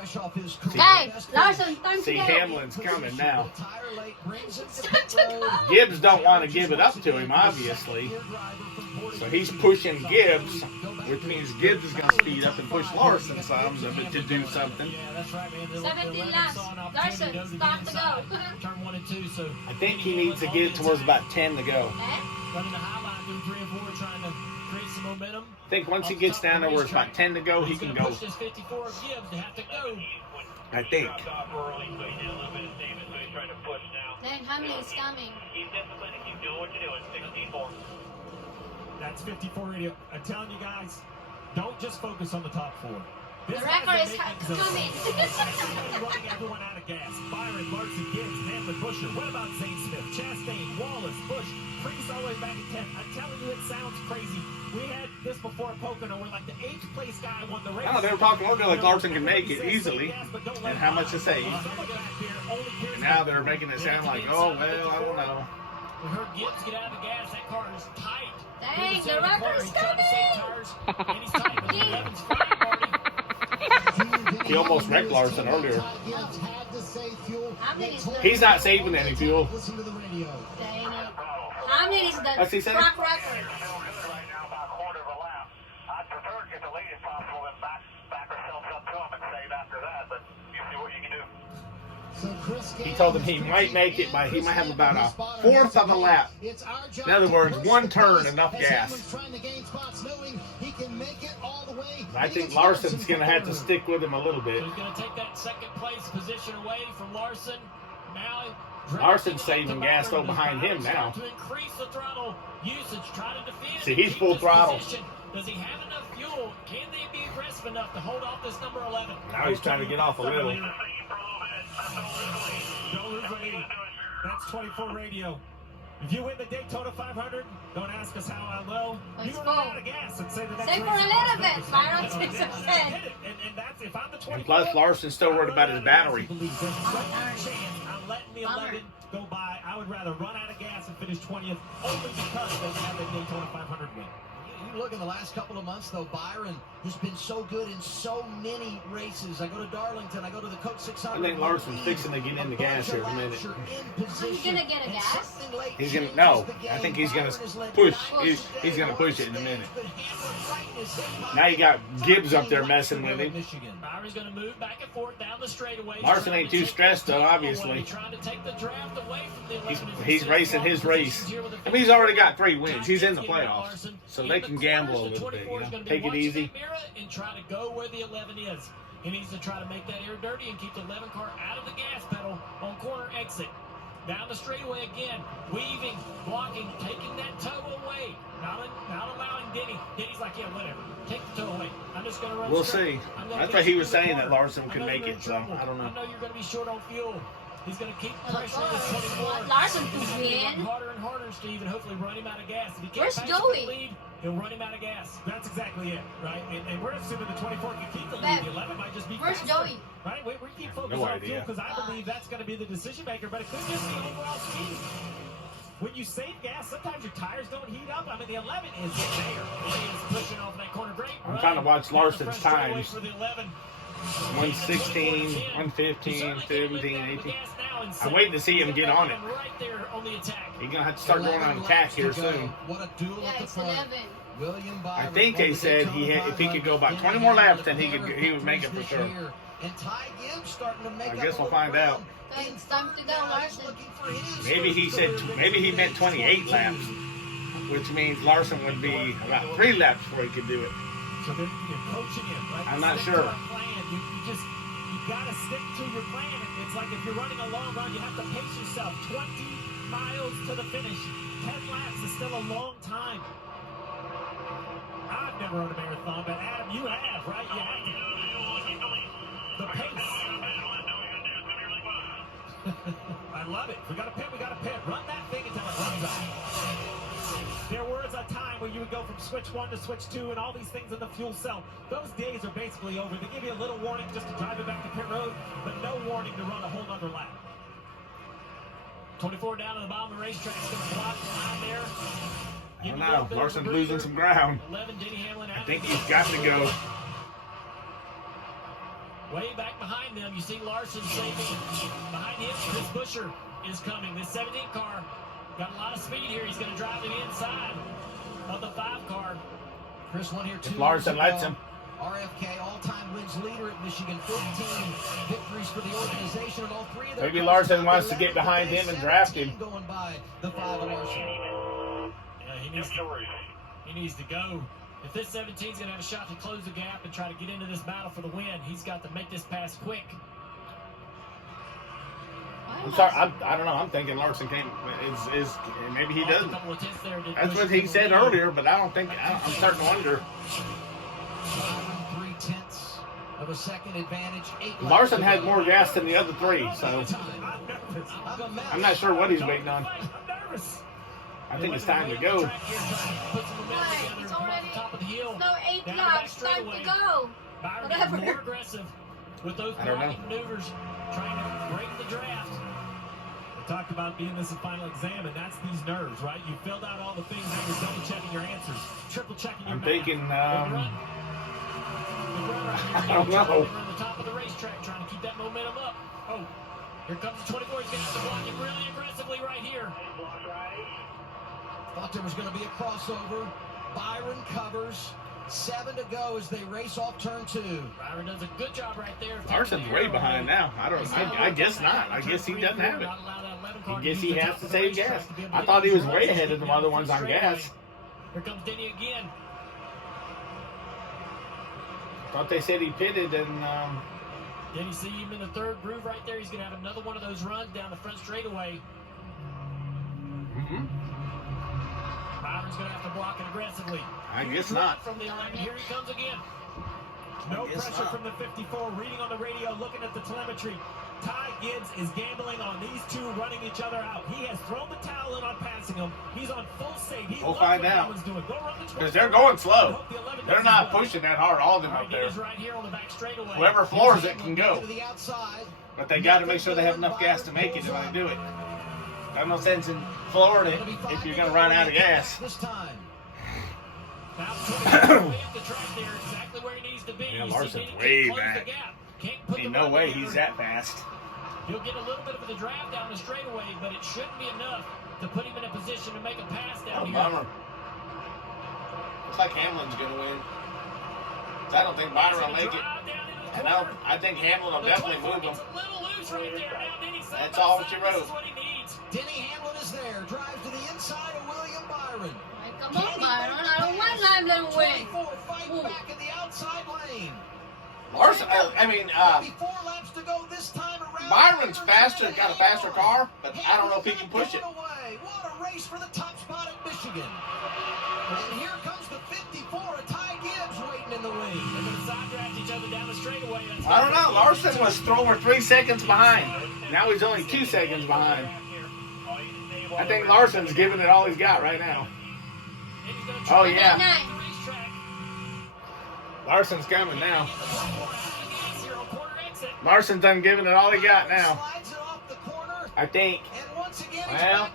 Hey, Larson, time to See, go. Hamlin's coming now. Gibbs don't want to give it up to him, obviously. So he's pushing Gibbs, which means Gibbs is going to speed up and push Larson some to do something. 17 laps. Larson, start to go. I think he needs to get towards about 10 to go. I think once he gets down there where it's about 10 to go, he can go. I think. Then Hamlin is coming. That's 54 radio. I'm telling you guys, don't just focus on the top four. The record is coming. Running everyone out of gas. Byron, Larson, Gibbs, Hamlin, Busher. What about Zane Smith, Chastain, Wallace, Bush, Priest all the way back in 10th? I'm telling you, it sounds crazy. We had this before Pocono, where like the 8th place guy won the race. I know, they were talking earlier like Larson can make it easily, and how much to save. And now they're making it sound like, oh, well, I don't know. We heard Gibbs get out of the gas. That car is tight. Dang, the record is coming! He almost wrecked Larson earlier. He's not saving any fuel. Hamlin is the track record. He told him he might make it, but he might have about a fourth of a lap. In other words, one turn, enough gas. I think Larson's going to have to stick with him a little bit. He's going to take that second place position away from Larson. Now Larson's saving gas though behind him now. To increase the throttle usage, try to defend. See, he's full throttle. Does he have enough fuel? Can they be aggressive enough to hold off this number 11? Now he's trying to get off a little. Don't lose rating. That's 24 radio. If you win the Daytona 500, don't ask us how I know. You run out of gas and say that. Say for a little bit, Byron. And that's if I'm the 24. And plus, Larson's still worried about his battery. I'm letting the 11 go by. I would rather run out of gas and finish 20th only because they have the Daytona 500 win. You look in the last couple of months, though, Byron has been so good in so many races. I go to Darlington, I go to the Coke 600. I think Larson's fixing to get in the gas here in a minute. Is he gonna get a gas? He's gonna no. I think he's gonna push. He's gonna push it in a minute. Now you got Gibbs up there messing with him. Byron's gonna move back and forth down the straightaway. Larson ain't too stressed though, obviously. He's racing his race. I mean, he's already got 3 wins. He's in the playoffs, so they can gamble a little bit. You know? Take it easy. And try to go where the 11 is. He needs to try to make that air dirty and keep the 11 car out of the gas pedal on corner exit. Down the straightaway again, weaving, blocking, taking that toe away. Not allowing Denny. Denny's like, yeah, whatever. Take the toe away. I'm just going to run. We'll see. I thought he was saying that Larson could make it, so I don't know. I know you're going to be short on fuel. He's going to keep pressuring this 24. Larson push me in. Harder and harder, Steve, and hopefully run him out of gas. If he Where's can't Joey? lead, he'll run him out of gas. That's exactly it, right? And we're assuming the 24 can keep the lead. The 11 might just be Where's faster, Joey? right? We keep focusing on fuel because I believe that's going to be the decision maker, but it could just be overall speed. When you save gas, sometimes your tires don't heat up. I mean, the 11 is there. He is pushing off that corner. Great. I'm trying to watch Larson's times. For the 11. 116, 115, 17, 18. I'm waiting to see him get on it. Right there on the attack. He's going to have to start going on attack here soon. What a duel Yeah, at the it's front. 11. I think they said if he could go about 20 more laps, then he would make it for sure. And Ty Gibbs starting to make I guess we'll find out. It's time to go, Larson. Maybe he meant 28 laps, which means Larson would be about 3 laps before he could do it. So you're coaching him, right? I'm not Stick sure. to a plan. You gotta stick to your plan. It's like if you're running a long run, you have to pace yourself. 20 miles to the finish. 10 laps is still a long time. I've never run a marathon, but Adam, you have, right? You have to. The pace. I love it. We got a pit. Run that thing until it runs out. There was a time where you would go from switch 1 to switch 2 and all these things in the fuel cell. Those days are basically over. They give you a little warning just to drive it back to pit road, but no warning to run a whole other lap. 24 down to the bottom of the racetrack. It's going to block the line there. I don't know. Larson's losing some ground. 11, Denny Hamlin I think he's got to go. Way back behind them, you see Larson saving. Behind him, Chris Buescher is coming. This 17 car got a lot of speed here. He's going to drive to the inside of the 5 car. Chris won here 2 If Larson years ago. lets him. RFK all-time wins leader at Michigan, 14 victories for the organization, and all 3 of their Maybe cars Larson top wants to 11 get behind today, him and draft 17 him. going by the 5 of Larson. Yeah, he needs to go. If this 17 is going to have a shot to close the gap and try to get into this battle for the win, he's got to make this pass quick. I'm sorry. I don't know. I'm thinking Larson can't. Is maybe he doesn't. That's what he said earlier, but I don't think. I'm starting to wonder. 3/10 of a second advantage. 8 Larson had more gas than the other 3, so I'm not sure what he's waiting on. I think it's time to go. It's already no 8 laps. Time to go. Whatever. More aggressive with those blocking maneuvers, trying to break the draft. We talked about being this a final exam, and that's these nerves, right? You filled out all the things, and you're double checking your answers, triple checking your I'm math. thinking. I don't know. We're on the top of the racetrack, trying to keep that momentum up. Oh, here comes the 24. He's going to have to block it really aggressively right here. Thought there was going to be a crossover. Byron covers. 7 to go as they race off turn 2. Byron does a good job right there. Larson's way behind now. I guess not. I guess he doesn't have it. I guess he has to save gas. I thought he was way ahead of the other ones on gas. Here comes Denny again. Thought they said he pitted and. Then you see him in the 3rd groove right there. He's going to have another one of those runs down the front straightaway. Byron's going to have to block it aggressively. I guess not. From the 11, here he comes again. No pressure from the 54. Reading on the radio, looking at the telemetry. Ty Gibbs is gambling on these 2 running each other out. He has thrown the towel in on passing him. He's on full save. We'll find out. Because they're going slow. They're not pushing that hard, all of them up there. Right here on the back straightaway. Whoever floors it can go. But they got to make sure they have enough gas to make it when they do it. Got no sense in flooring it if you're going to run out of gas. This time. Yeah, Larson's way back. Ain't no way he's that fast. He'll get a little bit of the draft down the straightaway, but it shouldn't be enough to put him in a position to make a pass down here. Bummer. Looks like Hamlin's going to win. I don't think Byron will make it. And I think Hamlin will definitely move him. That's all what you wrote. Denny Hamlin is there, drives to the inside of William Byron. Come on, Byron. I don't want Hamlin to win. Fight back in the outside lane. Larson, 4 laps to go this time around. Byron's faster, got a faster car, but I don't know if he can push it. What a race for the top spot at Michigan. And here comes the 54, a Ty Gibbs waiting in the wing. They're going to side draft each other down the straightaway. I don't know. Larson was over 3 seconds behind. Now he's only 2 seconds behind. I think Larson's giving it all he's got right now. Oh, yeah. Larson's coming now. Larson's done giving it all he got now. I think. Well, I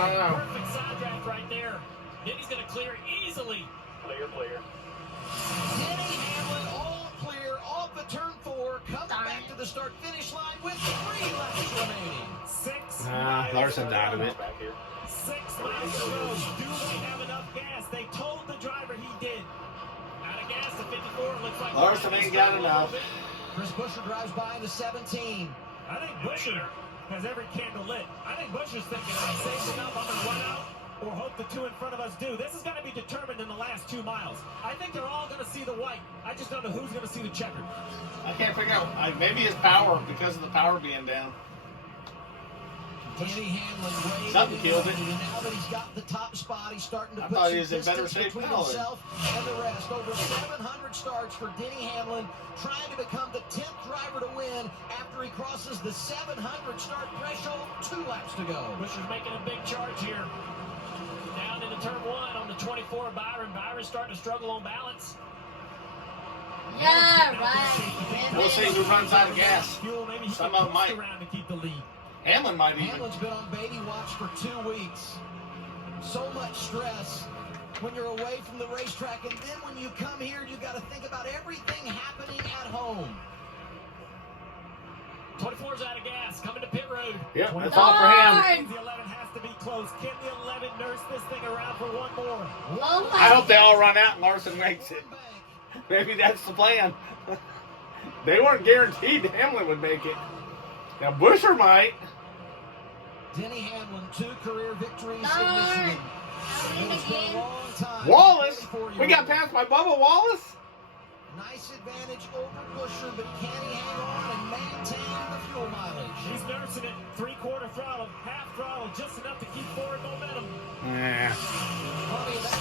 don't know. Perfect side draft right there. Then he's going to clear easily. Clear. Denny Hamlin all clear off the turn 4, comes back to the start-finish line with 3 laps remaining. 6 Larson's out of it. 6 miles to go. Do they have enough gas? They told the driver he did. Out of gas, the 54 looks like Larson ain't got enough. Chris Buescher drives by in the 17. I think Buescher has every candle lit. I think Buescher's thinking, I'm safe enough, I'm going to run out, or hope the 2 in front of us do. This is going to be determined in the last 2 miles. I think they're all going to see the white. I just don't know who's going to see the checkered. I can't figure out. Maybe his power, because of the power being down. Denny Hamlin Something killed it. And now that he's got the top spot, he's starting to I put thought some he was in better distance shape between now. himself and the rest. Over 700 starts for Denny Hamlin, trying to become the 10th driver to win after he crosses the 700 start threshold. 2 laps to go. Buescher's making a big charge here. Down into turn 1 on the 24, Byron. Byron's starting to struggle on balance. Yeah, right. We'll see who runs out of gas. Some of them might. Around to keep the lead. Hamlin might even. Hamlin's been on baby watch for 2 weeks. So much stress. when you're away from the racetrack, and then when you come here, you've got to think about everything happening at home. 24's out of gas, coming to pit road. Yep, that's all for him. The 11 has to be close. Can the 11 nurse this thing around for one more? Oh my I hope they all run out and Larson makes it. Maybe that's the plan. They weren't guaranteed Hamlin would make it. Now Busher might. Denny Hamlin, 2 career victories in Lord. Michigan. It's been a long time. Wallace? We got past my Bubba Wallace? Nice advantage over Busher, but can he hang on and maintain the fuel mileage? He's nursing it. 3/4 throttle, half throttle, just enough to keep forward momentum. Yeah.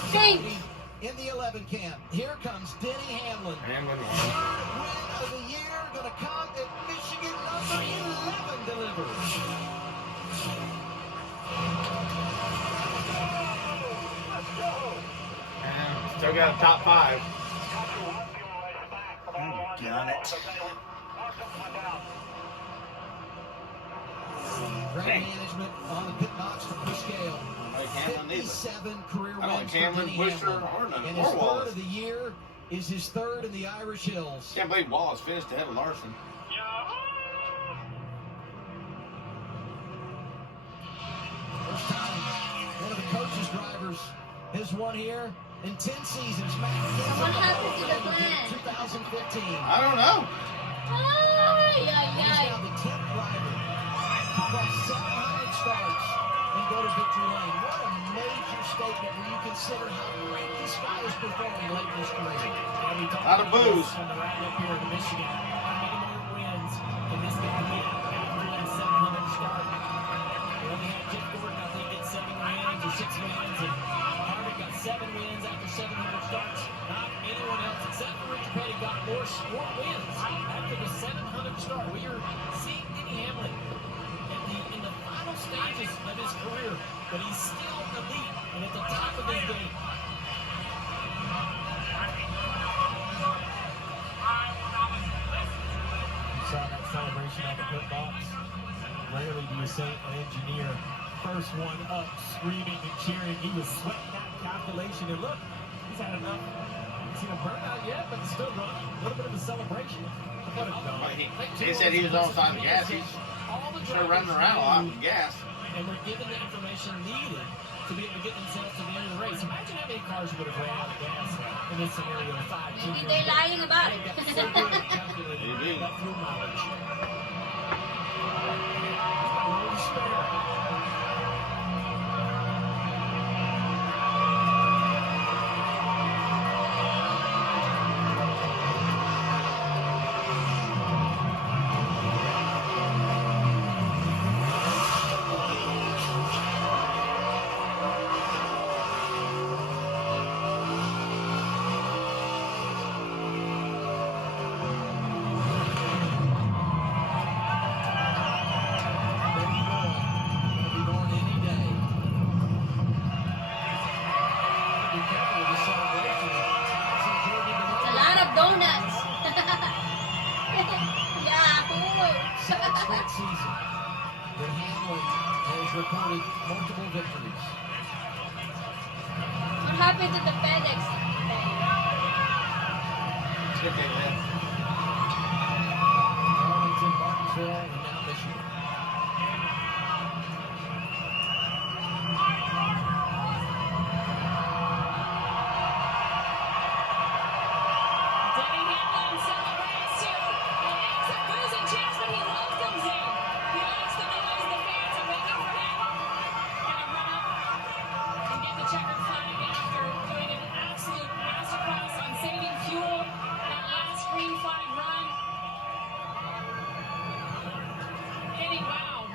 Stink. In the 11 camp, here comes Denny Hamlin. Hamlin. Third win of the year, going to come at Michigan number 11 delivers. Yeah, still got a top 5. Got it. Great management on the pit box for Chris Gale. Like Hamlin either. 57 career I don't wins like Hamlin, for Denny Busher, Hamlin. or And his third Wallace. of the year is his third in the Irish Hills. Can't believe Wallace finished ahead of Larson. First time one of the coach's drivers has won here in 10 seasons. What happened to the plan? 2015. I don't know. Ay, ay, He's ay. now the 10th driver to cross 700 starts and go to victory lane. What a major statement when you consider how great this guy is performing late in his career. Out of booze. On the ride up here in Michigan. How many more wins can this guy get after that 700 start? We only had Jeff Gordon, I think, get 7 wins or 6 wins, and Harvick got 7 wins after 700 starts. Not anyone else except for Richard Petty got more wins after the 700 start. We are seeing Denny Hamlin in the final stages of his career, but he's still elite and at the top of his game. You saw that celebration on the pit box. Rarely do you see an engineer first one up, screaming and cheering. He was sweating that calculation, and look, he's had enough. He's seen a burnout yet, but he's still running. A little bit of a celebration. What a dog. He said he was on side of the gas. He's sure running around a lot with gas. And we're given the information needed to be able to get themselves to the end of the race. Imagine how many cars would have ran out of gas in this scenario of 5. Maybe they're lying about it. Maybe. That fuel mileage. He's got room to spare. Season that Hamlin has recorded multiple victories. What happened to the FedEx? Skip that left. Arlington, Martinsville, and now Michigan. Denny Hamlin celebrates too. And it's a losing chance, but he welcomes it. He likes the noise. The fans are waiting for him. Gonna run up and get the checkered flag after doing an absolute masterclass on saving fuel. That last green flag run. Denny, wow.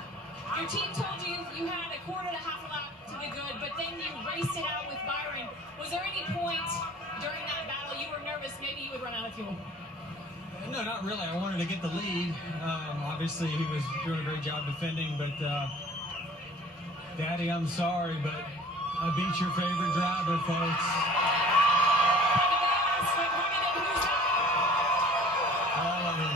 Your team told you you had a quarter to half a lap to the good, but then you raced it out with Byron. Was there any point during that battle you were nervous maybe you would run out of fuel? No, not really. I wanted to get the lead. Obviously, he was doing a great job defending, but Daddy, I'm sorry, but I beat your favorite driver, folks. All of them.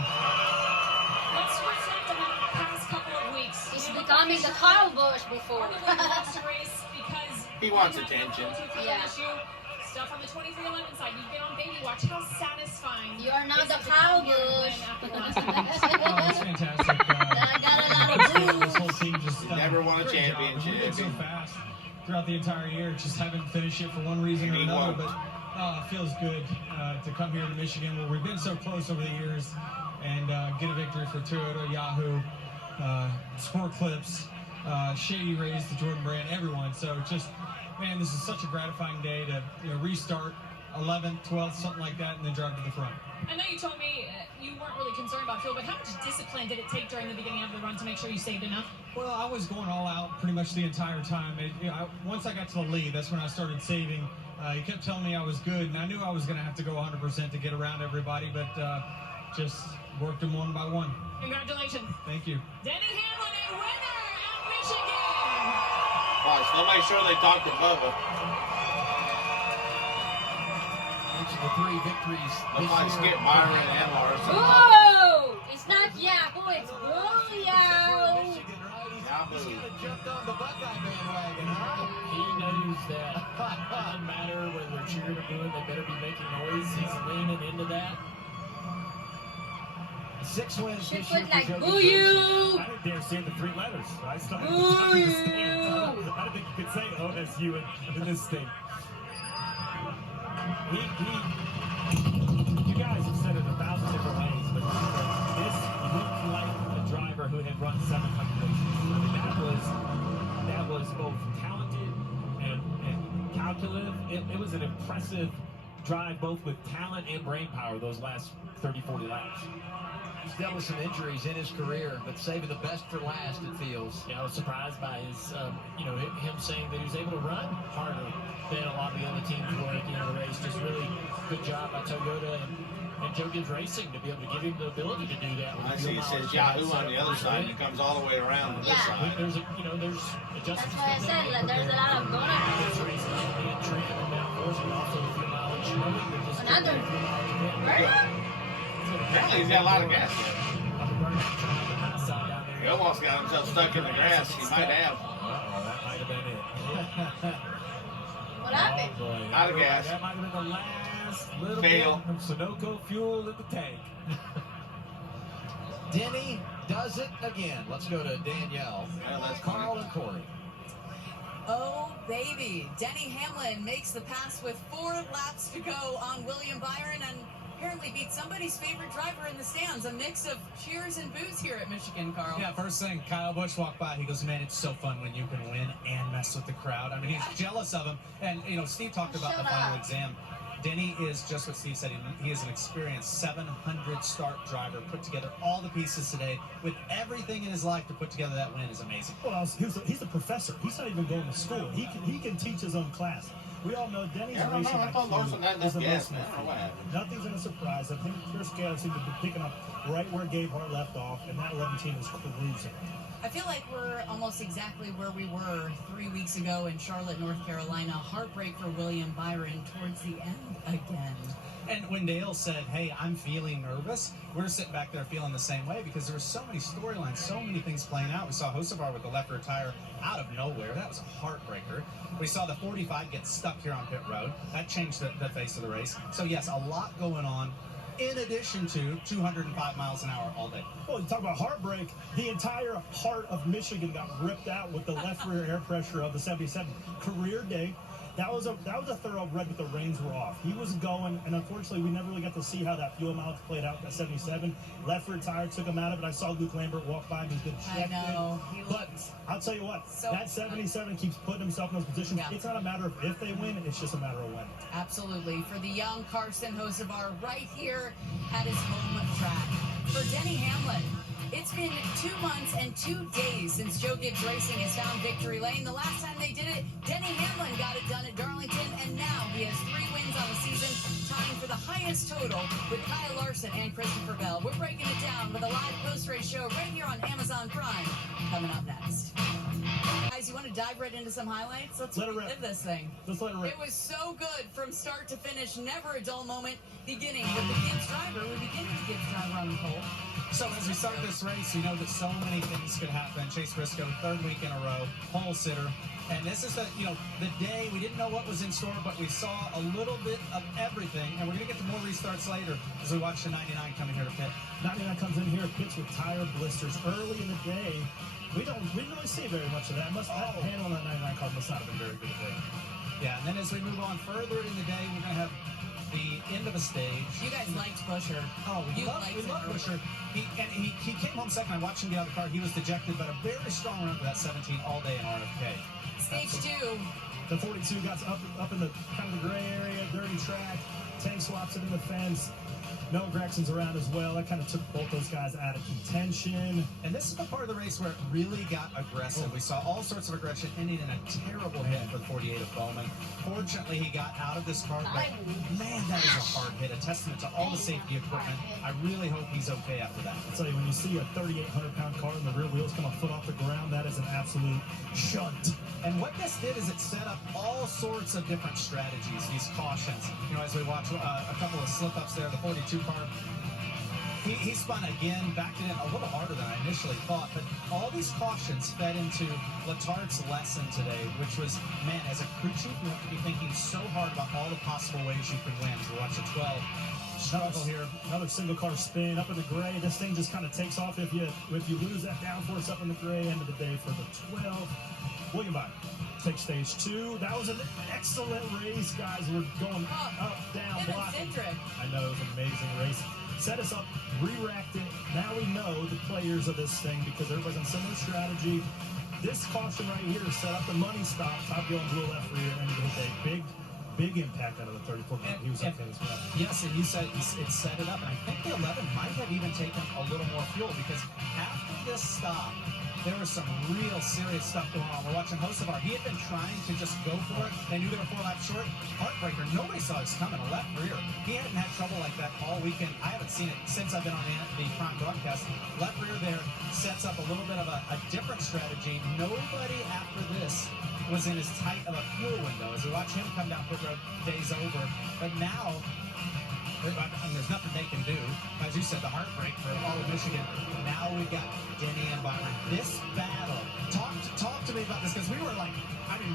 Let's reflect on the past couple of weeks. He's becoming the Carl Busch before. Arguably lost a race because He wants attention. Yeah. Stuff on the 2311 side. You've been on baby watch. How satisfying. You are not is the it to come here and Power win Bush. after the last time? Oh, it's fantastic. I got a lot of this booze. whole team just Never won a great job. championship. We've been so fast throughout the entire year. Just haven't finished it for one reason or He another. won't. But it feels good to come here to Michigan, where we've been so close over the years, and get a victory for Toyota, Yahoo, Sport Clips, Shady Rays, the Jordan brand, everyone. So just, man, this is such a gratifying day to restart 11th, 12th, something like that, and then drive to the front. I know you told me you weren't really concerned about fuel, but how much discipline did it take during the beginning of the run to make sure you saved enough? Well, I was going all out pretty much the entire time. Once I got to the lead, that's when I started saving. He kept telling me I was good, and I knew I was going to have to go 100% to get around everybody, but just worked them one by one. Congratulations. Thank you. Denny Hamlin, a winner at Michigan. Watch, they'll make sure they talk to Bubba. Mentioned the 3 victories They'll this probably year. skip Byron and Larson. Ooh! It's not Yahoo, it's Booyah! Michigan, right? He's Yahoo. kind of jumped on the Buckeye bandwagon, huh? He knows that it doesn't matter whether they're cheering or booing, they better be making noise. He's leaning into that. 6 wins Should this year put for like Joe boo Gibbs. you! I didn't dare say the 3 letters. I started Boo to the you! stands. I don't think you could say OSU in this state. You guys have said it 1,000 different ways, but this looked like a driver who had run 700 races. I mean, that was both talented and calculative. It was an impressive drive, both with talent and brain power, those last 30, 40 laps. He's dealt with some injuries in his career, but saving the best for last, it feels. Yeah, I was surprised by his, him saying that he was able to run harder than a lot of the other teams were at the end of the race. Just really good job by Toyota and Joe Gibbs Racing to be able to give him the ability to do that. I see it says Yahoo on the other side, and it comes all the way around to this Yeah. side. There's adjustments. That's why I said like, there's a lot of bonus. This race is only in trim and downforce, but also the fuel mileage. Another. Apparently he's got a lot of gas left. Down He almost got himself stuck in the grass. He might have. That might have been it. What happened? Oh, boy. Out of gas. That might have been the last little Fail. bit of Sunoco fuel in the tank. Denny does it again. Let's go to Danielle, Yeah, that's Carl, fine. and Corey. Oh, baby. Denny Hamlin makes the pass with 4 laps to go on William Byron and apparently beat somebody's favorite driver in the stands. A mix of cheers and boos here at Michigan, Carl. Yeah, first thing, Kyle Busch walked by. He goes, man, it's so fun when you can win and mess with the crowd. I mean, he's jealous of him. And, Steve talked about the Shut final up. exam. Denny is just what Steve said. He is an experienced 700 start driver, put together all the pieces today. With everything in his life to put together that win is amazing. Well, he's a professor. He's not even going to school. He can teach his own class. We all know Denny's I don't know. racing I thought Larson had IQ this is the gas, most man. I don't know what happened. Nothing's in a surprise. I think Chris Gale seemed to be picking up right where Gabe Hart left off, and that 11 team is cruising. I feel like we're almost exactly where we were 3 weeks ago in Charlotte, North Carolina. Heartbreak for William Byron towards the end again. And when Dale said, hey, I'm feeling nervous, we're sitting back there feeling the same way because there were so many storylines, so many things playing out. We saw Hocevar with the left rear tire out of nowhere. That was a heartbreaker. We saw the 45 get stuck here on pit road. That changed the face of the race. So, yes, a lot going on in addition to 205 miles an hour all day. Well, you talk about heartbreak. The entire heart of Michigan got ripped out with the left rear air pressure of the 77. Career day. That was a thoroughbred, but the reins were off. He was going, and unfortunately, we never really got to see how that fuel mileage played out. That 77 left rear tire took him out of it. I saw Luke Lambert walk by and he's been I checked know. He in. But looked I'll tell you what, so that 77 keeps putting himself in those positions. Yeah. It's not a matter of if they win; it's just a matter of when. Absolutely. For the young Carson Hocevar right here at his home track. For Denny Hamlin, it's been 2 months and 2 days since Joe Gibbs Racing has found victory lane. The last time they did it, Denny Hamlin got it done at Darlington, and now he has 3 wins on the season, tying for the highest total with Kyle Larson and Christopher Bell. We're breaking it down with a live post-race show right here on Amazon Prime, coming up next. Guys, you want to dive right into some highlights? Let's Let it rip. relive this thing. Just let it rip. It was so good from start to finish, never a dull moment, beginning with the Gibbs driver. We begin with the Gibbs driver on on the pole. So as we start this race, we know that so many things could happen. Chase Briscoe, third week in a row, pole sitter. And this is the day we didn't know what was in store, but we saw a little bit of everything. And we're going to get to more restarts later as we watch the 99 coming here to pit. 99 comes in here, pits with tire blisters early in the day. We didn't really see very much of that. That panel on that 99 car must not have been very good today. Yeah, and then as we move on further in the day, we're going to have the end of a stage. You guys liked Busher. Oh, we love Busher. He came home second. I watched him get out of the car. He was dejected, but a very strong run for that 17 all day in RFK. Stage 2. The 42 got up in the kind of the gray area, dirty track. Tank swaps it in the fence. Noah Gregson's around as well. That kind of took both those guys out of contention. And this is the part of the race where it really got aggressive. We saw all sorts of aggression, ending in a terrible hit for the 48 of Bowman. Fortunately, he got out of this car, but man, that is a hard hit. A testament to all the safety equipment. I really hope he's okay after that. I'll tell you, when you see a 3,800-pound car and the rear wheels come a foot off the ground, that is an absolute shunt. And what this did is it set up all sorts of different strategies, these cautions. As we watch a couple of slip-ups there, the 42 car, he spun again, backed it in a little harder than I initially thought, but all these cautions fed into Letard's lesson today, which was, man, as a crew chief, you have to be thinking so hard about all the possible ways you could win. So we watch a 12 struggle here. Another single car spin up in the gray. This thing just kind of takes off if you lose that downforce up in the gray. End of the day for the 12. William Byron takes stage 2. That was an excellent race, guys. We're going up, down, blocking. I know, it was an amazing race. Set us up, re-racked it. Now we know the players of this thing because everybody's on similar strategy. This caution right here set up the money stop. Top Gill and Blue left rear, and it hit a big impact out of the 34 car. He was okay as well. Yes, and you said it set it up, and I think the 11 might have even taken a little more fuel because after this stop, there was some real serious stuff going on. We're watching Hocevar. He had been trying to just go for it. They knew they were 4 laps short. Heartbreaker. Nobody saw this coming. A left rear. He hadn't had trouble like that all weekend. I haven't seen it since I've been on the Prime broadcast. Left rear there sets up a little bit of a different strategy. Nobody after this was in as tight of a fuel window. As we watch him come down pit road, day's over. But now, there's nothing they can do. As you said, the heartbreak for all of Michigan. Now we've got Denny and Byron. This battle, talk to me about this, because we were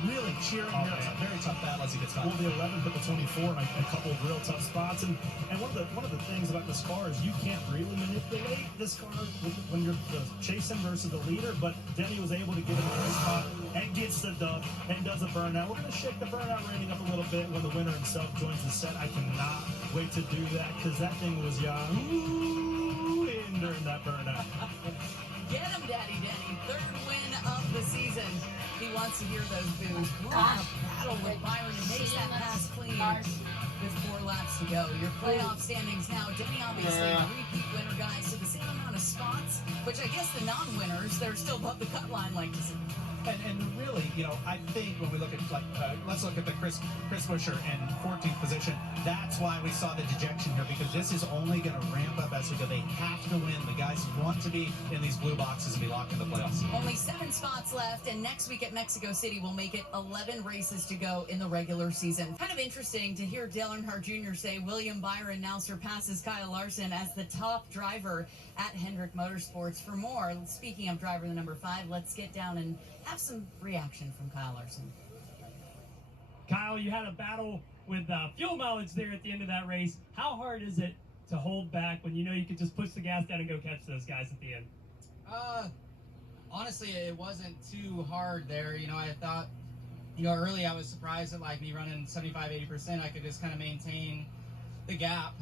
really cheering here. It's a very tough battle as he gets done. Well, the 11 put the 24 in a couple of real tough spots, and one of the things about this car is you can't really manipulate this car when you're chasing versus the leader. But Denny was able to get him in the spot and gets the dub and does a burnout. We're going to shake the burnout rating up a little bit when the winner himself joins the set. I cannot wait to do that because that thing was in during that burnout. Get him, Daddy Denny. Third win of the season. He wants to hear those boos. Gosh, battle with Byron and makes that pass clean with 4 laps to go. Your playoff standings now. Denny obviously a repeat winner, guys. So the same amount of spots, which I guess the non-winners, they're still above the cut line like to see. And really, I think when we look at, let's look at the Chris Buescher in 14th position. That's why we saw the dejection here, because this is only going to ramp up as we go. They have to win. The guys want to be in these blue boxes and be locked in the playoffs. Only 7 spots left, and next week at Mexico City, we'll make it 11 races to go in the regular season. Kind of interesting to hear Dale Earnhardt Jr. say William Byron now surpasses Kyle Larson as the top driver at Hendrick Motorsports. For more, speaking of driver the number 5, let's get down and have some reaction from Kyle Larson. Kyle, you had a battle with fuel mileage there at the end of that race. How hard is it to hold back when you know you could just push the gas down and go catch those guys at the end? Honestly, it wasn't too hard there. I thought, early I was surprised that me running 75-80%, I could just kind of maintain the gap.